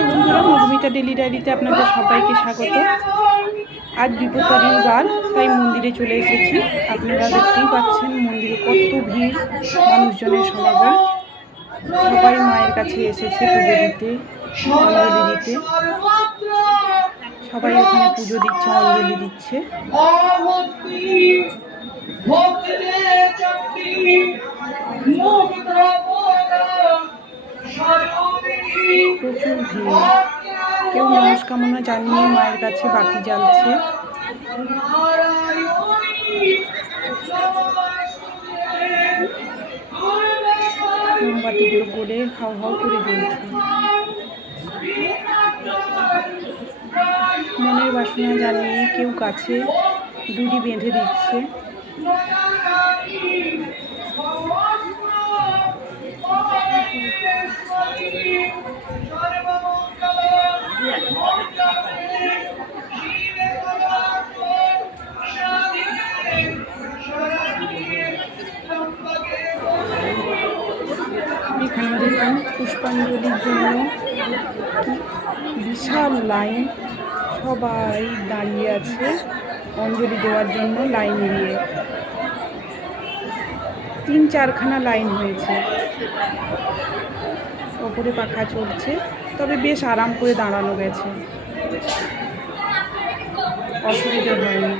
নমস্কার বন্ধুরা, মধুমিতা ডেলি ডায়েরিতে আপনাদের সবাইকে স্বাগত। আজ বিপত্তারিণী বার, তাই মন্দিরে চলে এসেছি। আপনারা দেখতেই পাচ্ছেন মন্দিরে কত ভিড়, মানুষজনের সমাগম। সবাই মায়ের কাছে এসেছে পুজো দিতে, অঞ্জলি দিতে। সবাই ওখানে পুজো দিচ্ছে, অঞ্জলি দিচ্ছে। প্রচুর ভিড়, কেউ মনস্কামনা জানিয়ে মায়ের কাছে বাতি জ্বালছে। মোমবাতিগুলো গলে হাও হাও করে জ্বলছে। মনের বাসনা জানিয়ে কেউ কাছে দড়ি বেঁধে দিচ্ছে। এখানে দেখুন পুষ্পাঞ্জলির জন্য বিশাল লাইন, সবাই দাঁড়িয়ে আছে অঞ্জলি দেওয়ার জন্য লাইন দিয়ে। 3-4খানা লাইন হয়েছে। ওপরে পাখা চলছে, তবে বেশ আরাম করে দাঁড়ানো গেছে, অসুবিধা হয়নি।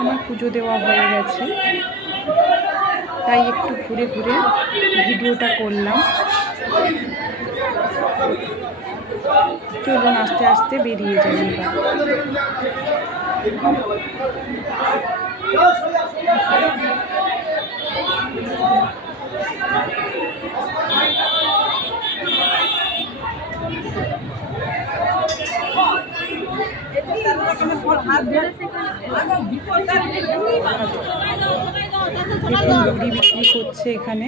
আমার পুজো দেওয়া হয়ে গেছে, তাই একটু ঘুরে ঘুরে ভিডিওটা করলাম। চলুন আস্তে আস্তে বেরিয়ে যাই এবার। দেখুন মুড়ি বিক্রি করছে এখানে।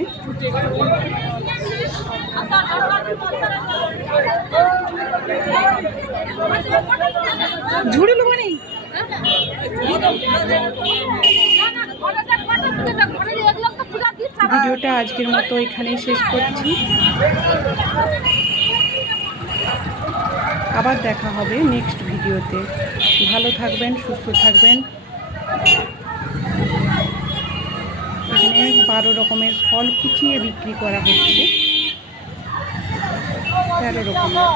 ঝুড়ি লোক নেই। ভিডিওটা আজকের মতো এখানেই শেষ করছি। আবার দেখা হবে নেক্সট ভিডিওতে। ভালো থাকবেন, সুস্থ থাকবেন। এখানে 12 রকমের ফল কুচিয়ে বিক্রি করা হচ্ছে, 13 রকমের।